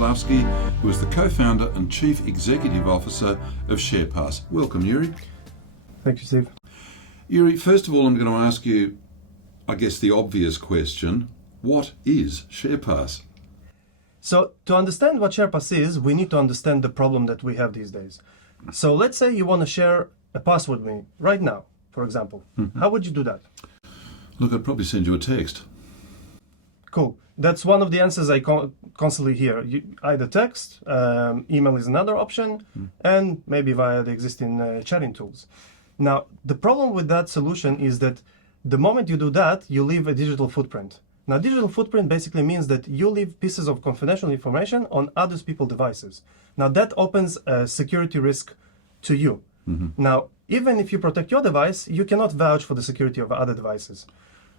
Slavsky, who is the co-founder and chief executive officer of SharePass. Welcome, Yuri. Thank you, Steve. Yuri, first of all, I'm going to ask you, I guess, the obvious question. What is SharePass? So to understand what SharePass is, we need to understand the problem that we have these days. So let's say you want to share a password with me right now, for example. How would you do that? Look, I'd probably send you a text. Cool. That's one of the answers I constantly hear. Either text, email is another option, and maybe via the existing chatting tools. Now, the problem with that solution is that the moment you do that, you leave a digital footprint. Now, digital footprint basically means that you leave pieces of confidential information on other people's devices. Now, that opens a security risk to you. Now, even if you protect your device, you cannot vouch for the security of other devices.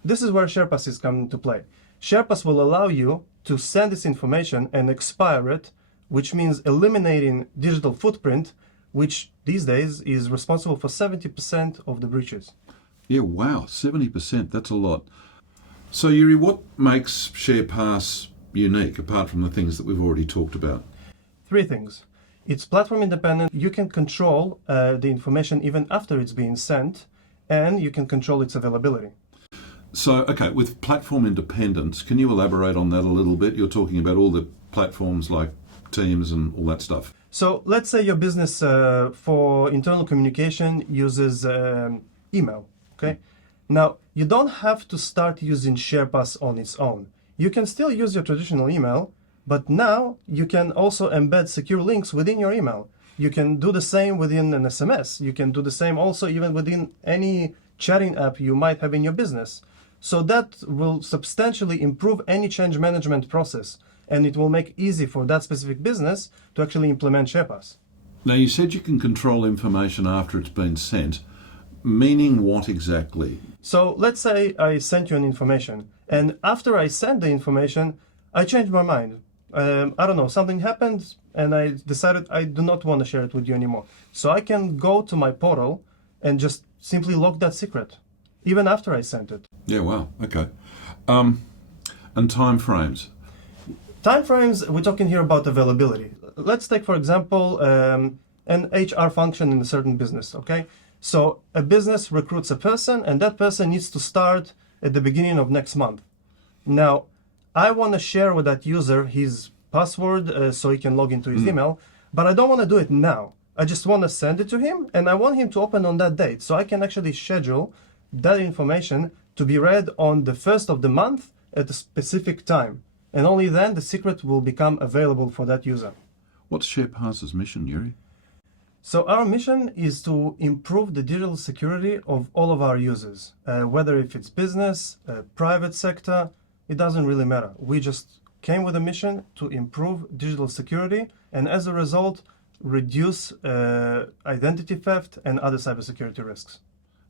This is where SharePass is coming into play. SharePass will allow you to send this information and expire it, which means eliminating digital footprint, which these days is responsible for 70% of the breaches. Yeah, wow, 70%, that's a lot. So, Yuri, what makes SharePass unique, apart from the things that we've already talked about? Three things. It's platform independent. You can control the information even after it's being sent, and you can control its availability. So, okay, with platform independence, can you elaborate on that a little bit? You're talking about all the platforms like Teams and all that stuff. So let's say your business for internal communication uses email, okay? Now, you don't have to start using SharePass on its own. You can still use your traditional email, but now you can also embed secure links within your email. You can do the same within an SMS. You can do the same also even within any chatting app you might have in your business. So that will substantially improve any change management process, and it will make easy for that specific business to actually implement SharePass. Now, you said you can control information after it's been sent, meaning what exactly? So let's say I sent you an information, and after I sent the information, I changed my mind. I don't know, something happened, and I decided I do not want to share it with you anymore. So I can go to my portal and just simply lock that secret, even after I sent it. Yeah, wow, okay. And time frames? Timeframes, we're talking here about availability. Let's take, for example, an HR function in a certain business, okay? So a business recruits a person, and that person needs to start at the beginning of next month. Now, I want to share with that user his password so he can log into his email, but I don't want to do it now. I just want to send it to him, and I want him to open on that date. So I can actually schedule that information to be read on the first of the month at a specific time. And only then the secret will become available for that user. What's SharePass's mission, Yuri? So our mission is to improve the digital security of all of our users, whether if it's business, private sector, it doesn't really matter. We just came with a mission to improve digital security and as a result, reduce identity theft and other cybersecurity risks.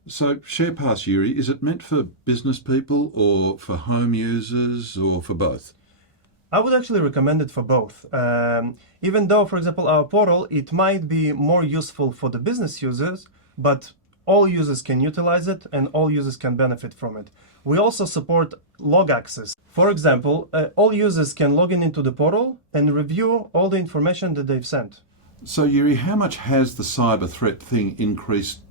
So SharePass, Yuri, is it meant for business people or for home users or for both? I would actually recommend it for both. Even though, for example, our portal, it might be more useful for the business users, but all users can utilize it and all users can benefit from it. We also support log access. For example, all users can log into the portal and review all the information that they've sent. So, Yuri, how much has the cyber threat thing increased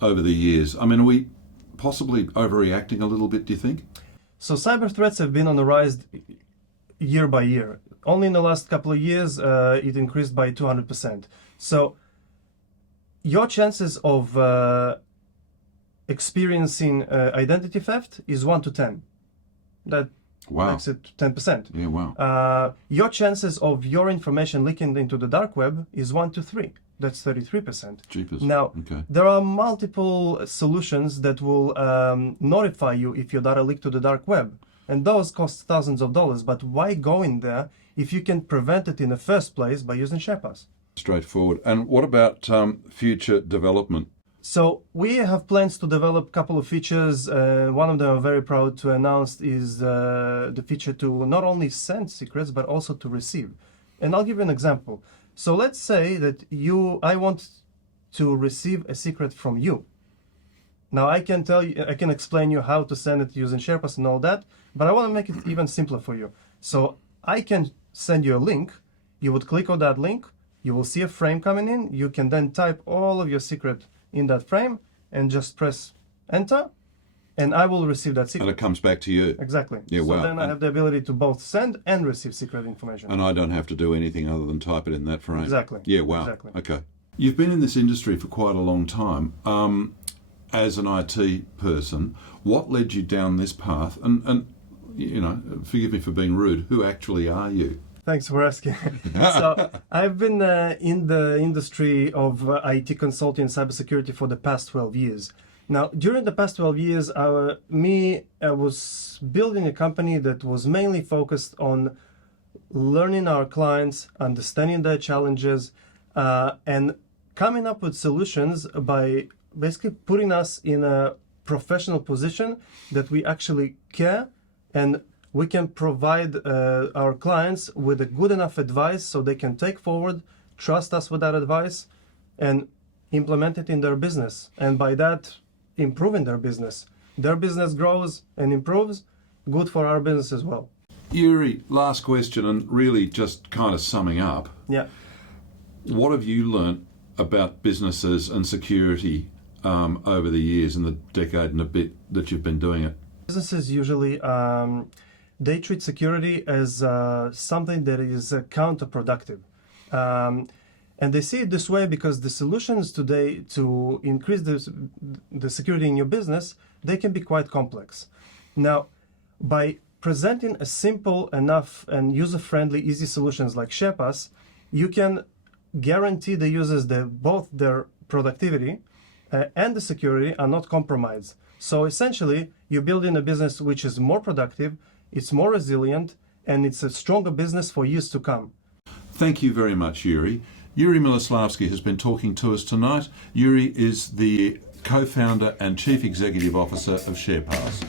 over the years? I mean, are we possibly overreacting a little bit, do you think? So cyber threats have been on the rise year by year. Only in the last couple of years, it increased by 200%. So your chances of experiencing identity theft is 1 to 10. That makes it 10%. Yeah, wow. Your chances of your information leaking into the dark web is 1 to 3. That's 33%. Jeepers. Now, okay. There are multiple solutions that will notify you if your data leaked to the dark web. And those cost thousands of dollars. But why go in there if you can prevent it in the first place by using SharePass? Straightforward. And what about future development? So we have plans to develop a couple of features. One of them I'm very proud to announce is the feature to not only send secrets, but also to receive. And I'll give you an example. So let's say that I want to receive a secret from you. Now I can explain you how to send it using SharePass and all that, but I want to make it even simpler for you. So I can send you a link. You would click on that link. You will see a frame coming in. You can then type all of your secret in that frame and just press enter, and I will receive that And secret. it comes back to you. Exactly. Yeah, so wow. then I have the ability to both send and receive secret information. And I don't have to do anything other than type it in that frame. Exactly. Yeah, wow. Exactly. Okay. You've been in this industry for quite a long time. As an IT person, what led you down this path? And you know, forgive me for being rude, who actually are you? Thanks for asking. So I've been in the industry of IT consulting and cybersecurity for the past 12 years. Now, during the past 12 years, I was building a company that was mainly focused on learning our clients, understanding their challenges, and coming up with solutions by basically putting us in a professional position that we actually care, and we can provide our clients with a good enough advice so they can take forward, trust us with that advice, and implement it in their business. And by that, improving their business. Their business grows and improves, good for our business as well. Yuri, last question, and really just kind of summing up. Yeah. What have you learnt about businesses and security over the years, in the decade and a bit that you've been doing it? Businesses usually they treat security as something that is counterproductive. And they see it this way because the solutions today to increase the security in your business, they can be quite complex. Now, by presenting a simple enough and user-friendly, easy solutions like SharePass, you can guarantee the users that both their productivity and the security are not compromised. So essentially, you're building a business which is more productive, it's more resilient, and it's a stronger business for years to come. Thank you very much, Yuri. Yuri Miloslavsky has been talking to us tonight. Yuri is the co-founder and chief executive officer of SharePass.